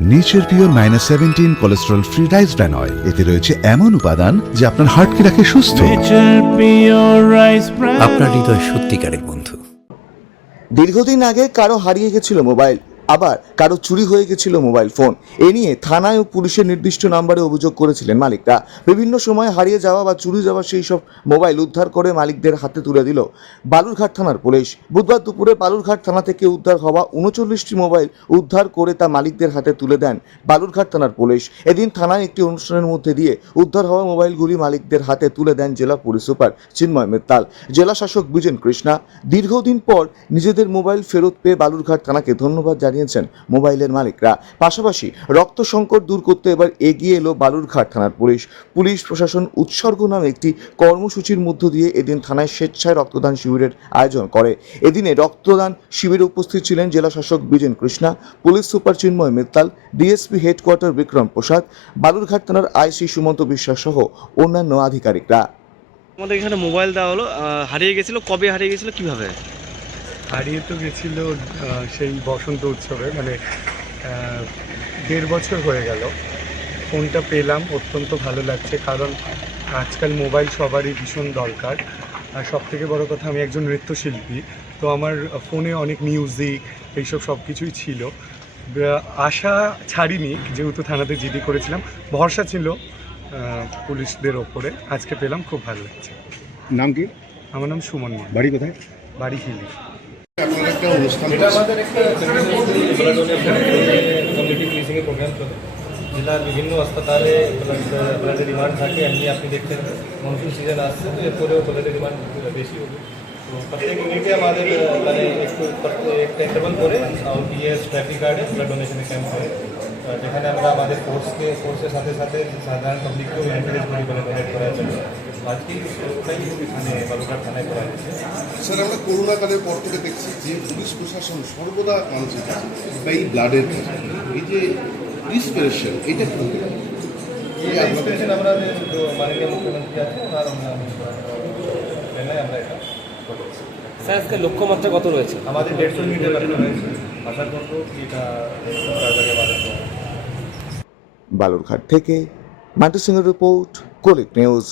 Nature pure minus seventeen cholesterol free rice bran oil এতে রয়েছে এমন উপাদান যে আপনার হার্টকে রাখে সুস্থ। আপনার হৃদয় সত্যিকারের বন্ধু। দীর্ঘদিন আগে কারও হারিয়ে গেছিল মোবাইল। আবার কারও চুরি হয়ে গেছিল মোবাইল ফোন। এ নিয়ে থানায় ও পুলিশের নির্দিষ্ট নাম্বারে অভিযোগ করেছিলেন মালিকরা। বিভিন্ন সময় হারিয়ে যাওয়া বা চুরি যাওয়া সেই সব মোবাইল উদ্ধার করে মালিকদের হাতে তুলে দিল। বালুরঘাট থানার পুলিশ। বুধবার দুপুরে বালুরঘাট থানা থেকে উদ্ধার হওয়া উনচল্লিশটি মোবাইল উদ্ধার করে তা মালিকদের হাতে তুলে দেন বালুরঘাট থানার পুলিশ। এদিন থানায় একটি অনুষ্ঠানের মধ্যে দিয়ে উদ্ধার হওয়া মোবাইলগুলি মালিকদের হাতে তুলে দেন জেলা পুলিশ সুপার চিন্ময় মিত্তাল। জেলা শাসক বিজেন কৃষ্ণা। দীর্ঘদিন পর নিজেদের মোবাইল ফেরত পেয়ে বালুরঘাট থানাকে ধন্যবাদ জানিয়েছেন মোবাইলের মালিকরা। পাশাপাশি রক্ত সংকট দূর করতে এবার এগিয়ে এলো বালুরঘাট থানার পুলিশ। পুলিশ প্রশাসন উৎসর্গ নামে একটি কর্মসূচির মধ্য দিয়ে এদিন থানায় স্বেচ্ছায় রক্তদান শিবিরের আয়োজন করে। এদিনে রক্তদান শিবিরে উপস্থিত ছিলেন জেলা শাসক Bijen Krishna, police super Chinmoy Mittal, DSP headquarter Bikram Prasad, Balurghat থানার আইসি সুমন্ত বিশ্বাস সহ অন্যান্য আধিকারিকরা। আমাদের এখানে মোবাইল দেওয়া হলো হারিয়ে গেছিল, কবে হারিয়ে গেছিল, কীভাবে? হারিয়ে তো গেছিল সেই বসন্ত উৎসবে মানে দেড় বছর হয়ে গেল। ফোনটা পেলাম অত্যন্ত ভালো লাগছে কারণ আজকাল মোবাইল সবারই ভীষণ দরকার। আর সব থেকে বড় কথা আমি একজন নৃত্যশিল্পী তো আমার ফোনে অনেক মিউজিক এইসব সব কিছুই ছিল আশা ছাড়িনি যেহেতু থানাতে জিডি করেছিলাম ভরসা ছিল পুলিশদের ওপরে। আজকে পেলাম খুব ভালো লাগছে। নাম কি? আমার নাম সুমন বাড়ি কোথায়? বাড়ি হিলি। আপনার একটা অনুষ্ঠান কমিউনিটি পুলিশিংয়ের প্রোগ্রাম চলে জেলার বিভিন্ন হাসপাতালে ব্লাড ব্লাডের ডিমান্ড থাকে, এমনি আপনি দেখছেন মনসুন সিজন আসছে তো এরপরেও ব্লাডের ডিমান্ড বেশি হবে। তো প্রত্যেক ইউনিটে আমাদের মানে একটু একটা ইন্টারভাল করে পিএস ট্রাফিক গার্ডে ব্লাড ডোনেশনের ক্যাম্প হয়। যেখানে আমরা আমাদের কোর্সকে কোর্সের সাথে সাথে সাধারণ পাবলিককেও এনকারেজ করি করে ডোনেট করার জন্য আজকে ওটাই মানে বালুরঘাট থানায় করা হয়েছে? স্যার আমরা করোনা কালের পর থেকে দেখছি যে পুলিশ প্রশাসন সর্বদা মানুষের কাছে বা এই ব্লাডের কাছে এই যে ইন্সপিরেশন এটা কি ইন্সপিরেশন আমরা যে মাননীয় মুখ্যমন্ত্রী আছে ওনার আমরা এটা স্যার আজকে লক্ষ্যমাত্রা কত রয়েছে? আমাদের দেড়শো মিটার রাখা হয়েছে। আশা করব কি এটা বালুরঘাট থেকে মান্টু সিংহ রিপোর্ট কোলিক নিউজ